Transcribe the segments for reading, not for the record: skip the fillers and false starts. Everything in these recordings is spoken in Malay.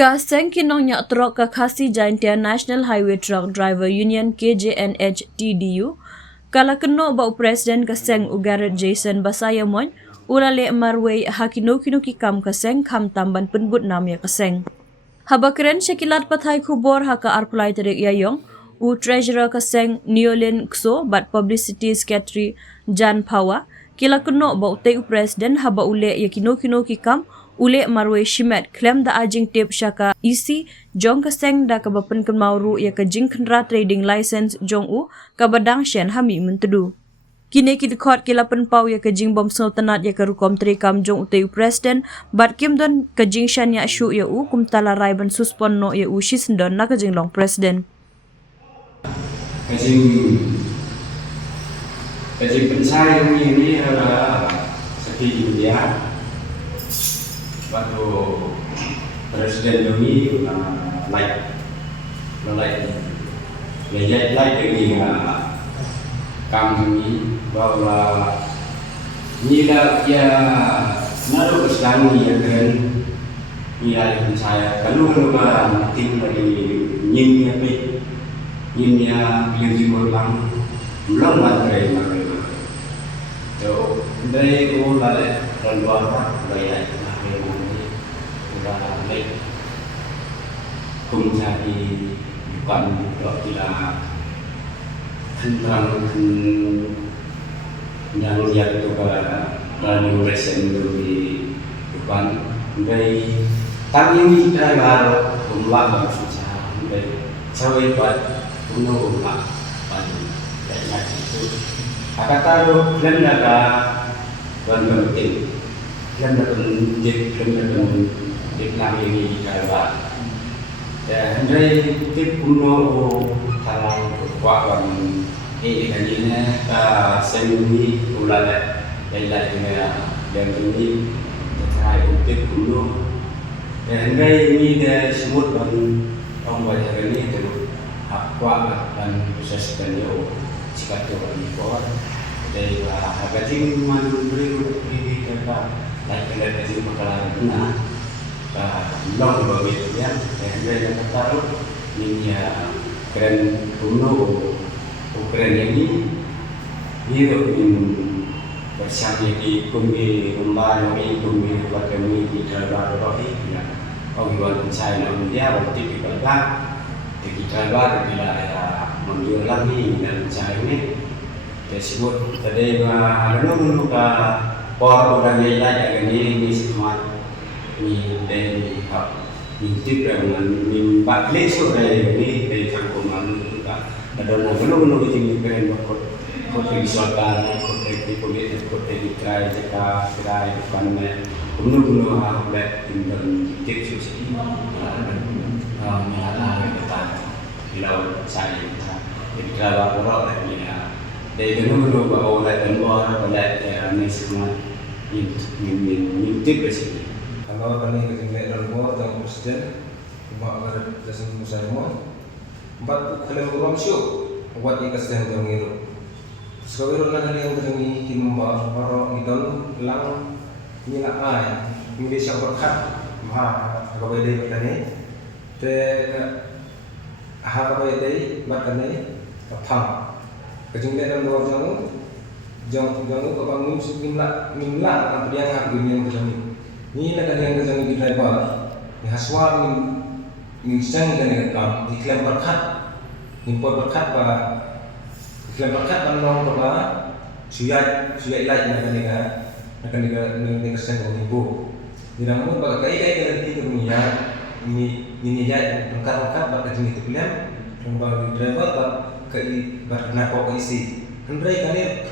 Kaseng kinong nyak truk ka Khasi Jaintia National Highway Truck Driver Union KJNH TDU kala keno bau Presiden Kaseng Ugaret Jason Basayamon ulale marway hakino kinukikam Kaseng kham tamban penbut namya Kaseng. Habakren syakilat pathai khubor haka arpulai terik yayong u Treasurer Kaseng Neolin Kso bat Publicity Secretary Jan Pawa kila keno bau tei Presiden haba ule yakino kikam ule marway shimet klem da ajing tip syaka isi jong Kaseng da kabapen kemauru ya ka jing kendra trading license jong u kabadang shen hami mentedu. Kini kidikot kila penpau ya ka jing bom tenat ya ka rukom trikam jong uteu Presiden bat kim don ka jing shan ya shu ya u kumtala rai ban suspon no ya u shisendon na ka jing long Presiden. Kajing pencari ini adalah seperti India. Waktu Presiden ini like ini kami bahwa ni lah ya naruh kesan ni kan ni lah saya kalau tim dari ni yang dimulang belum ada so dari mulai dan luar dari cùng ra thì còn đó thì là thân thằng nhà nhà tôi là nhiều người xem rồi thì còn đây tăng những cái mà cũng làm bằng sự sao đây sau đây còn cũng nó cũng làm bằng cái này kata lo lên là còn penting lên là còn dịch làm gì cái là dan dari tip kuno kalau kuat kan ini seni ulala yang ini terkait tip kuno dan dari ini dia semut orang banyak ini terus kuat dan proses penyo jika tu kuat dari harga jing mana beri ini kita like kita jing bakalan benar long berbeda ya, dan yang tertaruh ini keren kuno, keren ini tu bersama di kumbi rumah kami, kumbi tempat kami di Jalbar Rohi, ya, orang luar saya nak dia waktu di Jalbar, di Jalbar bila menjual lagi dan saya ini tersebut tadi ada nunggu orang yang lain ini semua ni dari tip yang bak lesok dari cangkuman ada nama ini keren kot disoalkan kot dipolitik kot dikrai jika krai depannya gunu boleh tinggal tip susi mengalami depan di laut saya jadi kalau orang lagi dari gunu bawa oleh dan bawa oleh ni semua ini tip bersih. Kalau kami ketinggalan dalam buat dan Presiden, buat agar dasar musyawarah, buat kalau orang syuk, buat ikas yang termiru. Sekarang orang yang termi kimba, orang idon lang nila ay, hindi siya berkat, kawai day bertani, te kawai day bertani, kapang. Ketinggalan dalam buat jangu kapang mimla apa dia ngak dunia termi. Ni nak ada yang kerja di driver, ni haswa ni sang dan ni kam, diklaim berkat, import berkat ba, diklaim berkat menolong ba, suya ilai nak ni kesan ni bu. Di dalam ba kai kan ti tu ni ya berkat ba kerja itu klaim, ba driver ba kai ba nak kau isi. Hendrai kan ni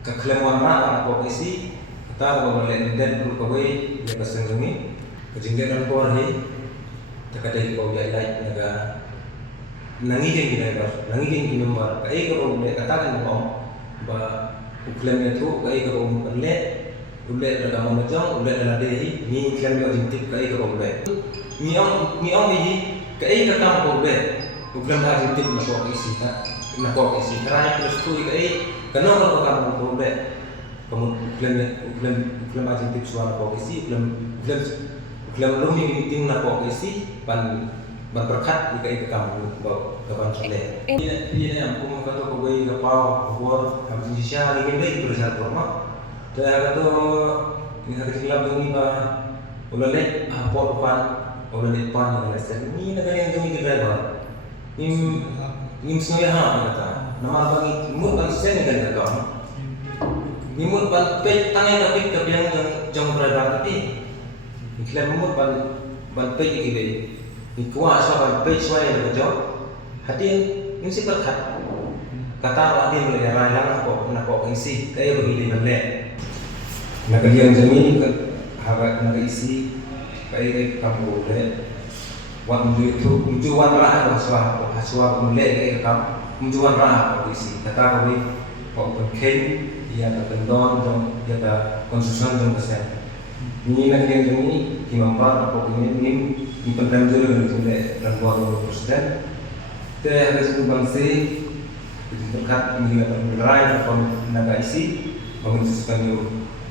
klaim warna nak kau isi. Tahu boleh dan berkawai yang keseng ini kejengkelan kau ni terkadang kau lihat negara nangijeng kita membar kai kau boleh katakan kau bah uklam itu kai kau boleh dalam macam boleh dalam diri ni iklan kau jintik kai kau boleh ni orang ni kai kata kau boleh uklam dah jintik nak kau isi kerana terus tu kai kenapa kau boleh kamu klaim aja tip suara polisi klaim Dalam room meeting na po isi pan berkat ika kamu bawa kapan sore. Ini yang aku kata ko bai kapau bor habis Indonesia lagi deh bersar forma. Dan kata ini kata kilam dong iba ulale apa pan ulale pan yang lesen. Ini negara yang dong driver. Nim semua kata. Nama bangi mur ban sen dengan kamu. Mimur ban pe tangan tapi yang jang driver tadi. Iklan mumur ban pe iki ni kuat so ban pe so yang bejo hatin ni si berkat kata hatin boleh rai lang nak isi kaya begini benda nak liang jami ke harap nak isi kaya kamu boleh wan itu tujuan rah haswa boleh kaya kamu tujuan rah isi kata kau berken ia tak kendor jom ia tak konsumen jom besar. Ini nak yang ini dimampat apa ini pendengar dengan jumlah lembaga presiden. Teh ada satu bangsa dekat ini dapat menerai atau naga isi bangun sesuatu